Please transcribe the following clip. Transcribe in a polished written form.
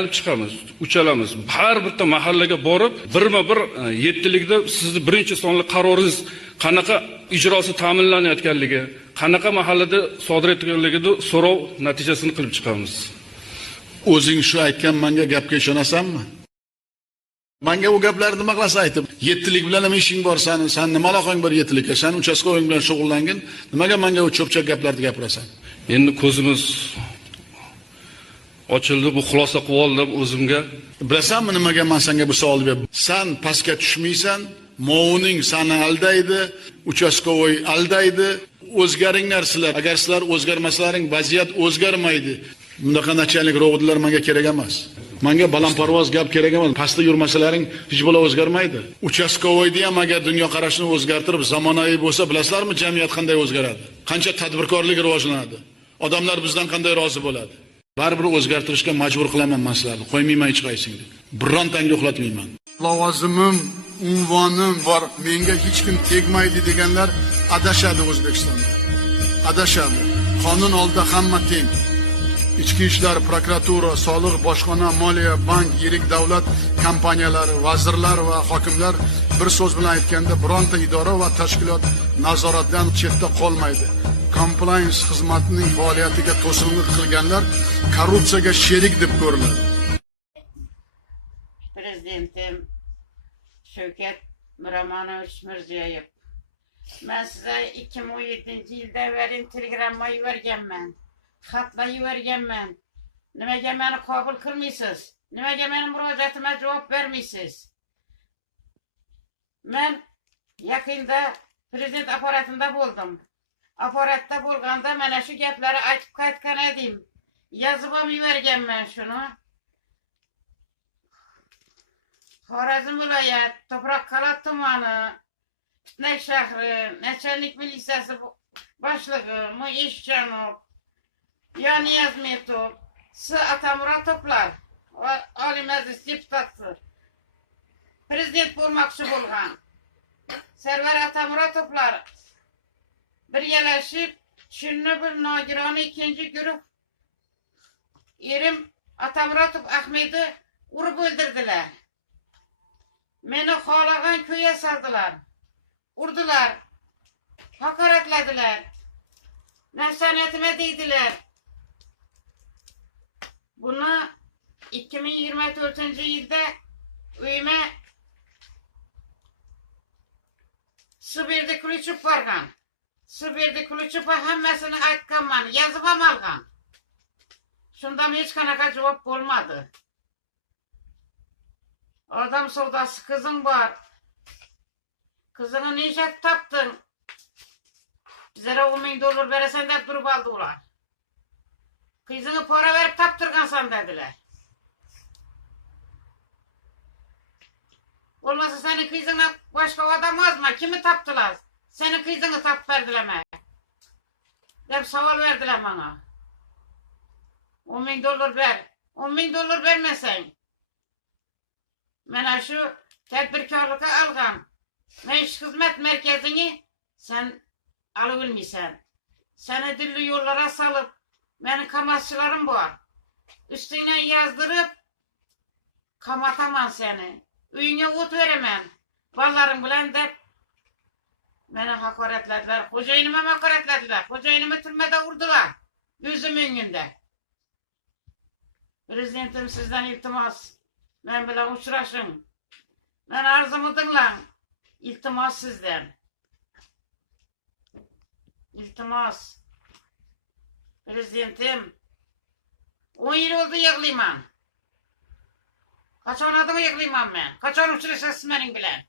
Olib chiqamiz, uchalamiz. Har bitta mahallaga borib, birma-bir 7likda sizni birinchi sonli qaroringiz qanaqa ijrosi ta'minlanayotganligi, qanaqa mahallada sodir etilganligini so'rov natijasini qilib chiqamiz. O'zing shu aytgan menga gapga ishonasanmi? Menga u gaplarni nima qilasa aytib, 7lik bilan nima ishing bor seni? Sen nima aloqang bor 7likka? Sen uchastkovoying bilan shug'ullangin. Nimaga menga u cho'pchak gaplarni gapirasan? Endi ko'zimiz ochildi, bu xulosa qilib oldim o'zimga. Bilasanmi nimaga men senga bu savolni berdim? Sen pastga tushmaysan, Mo'uning seni aldaydi, uchastkovoy aldaydi. O'zgaringlar sizlar. Agar sizlar o'zgarmasalaring, vaziyat o'zgarmaydi. Bundaqa nachalnik ro'g'idlar menga kerak emas. Menga balandparvoz gap kerak emas. Pastda yurmasalaring hech bo'la o'zgarmaydi. Uchastkovoyni ham agar dunyo qarashini o'zgartirib, zamonaviy bo'lsa, bilasizlarmi jamiyat qanday o'zgaradi? Qancha tadbirkorlik rivojlanadi? Odamlar bizdan qanday rozi bo'ladi? Baribir o'zgartirishga majbur qilaman men sizlarni. Qo'ymayman hech qaysingni. Birontangni uxlatmayman. Lavozimim, unvonim bor, menga hech kim tegmaydi deganlar adashadi O'zbekistonda. Adashadi. Qonun oldida hamma teng. Ichki ishlar, prokuratura, soliq, bojxona, moliya, bank, yirik davlat kompaniyalari, vazirlar va hokimlar bir so'z bilan aytganda bironta idora va tashkilot nazoratdan chetda qolmaydi. Compliance xizmatining faoliyatiga to'sqinlik qilganlar korrupsiyaga sherik deb ko'riladi. Prezidentim Shavkat Miromonovich Mirziyoyev. Men size 2017-yilda verin telegramma yuborganman. Xatlar yuborganman. Nimaga meni qabul qilmaysiz? Nimaga meni murojaatimga javob bermaysiz? Men yaqinda prezident apparatida bo'ldim. Apparatda bo'lganda mana shu gaplarni aytib qaytgan edim. Yozib ham yuborganman shuni. Xorazm viloyat, To'qroqqal'a tumani, Pitnak shahri, Nachalnik militsiyasi boshlig'i Mo'eshjanov, Yaniyaz Metov, S. Atamuratoplar, Oliy Majlis deputati, prezident bo'lmoqchi bo'lgan Sarvar Atamuratovlar birgalashib, shuni bir nogirona ikinci guruh erim Atamuratov Ahmed'i urib o'ldirdilar. Meni xohlagan ko'ya saldilar, urdilar, haqoratladilar, nafsoniyatima deydilar. Buni 2024-yilda uyima Sibirda Kulchib borgan. Sibirda Kulchib hammasini aytganman, yozib ham olgan. Shundan hech qanaqa javob bo'lmadi. Adam savdosi qizing bor. Qizini necha topding? Bizlara $10,000 berasan deb turib oldi ular. Qizini pora verib toptirgansan dedilar. Olmasa senin qizini boshqa odam ozma, kimi topdilar? Senin qizini topib berdilarmi? Deb savol berdilar bana. $10,000 ver. $10,000 vermesang, mana shu tadbirkorlikka olgan Maishiy xizmat markazini sen olib olmaysan. Seni dilli yo'llara solib, meni qamatchilarim bor. Üstüne yazdırıp kamataman seni. Uyuna o't veraman. Balalarım bilan deb meni haqoratladilar. Xo'jayinimni haqoratladilar. Xo'jayinimni turmada urdilar. Gözüm önünde. Prezidentim sizden iltimos. Men bilan uchrashing. Men arzimni tinglang. İltimos sizden. İltimos. Prezidentim 10 yil oldu yig'layman. Qachon odam yig'layman men? Qachon uchrashasiz mening bilan?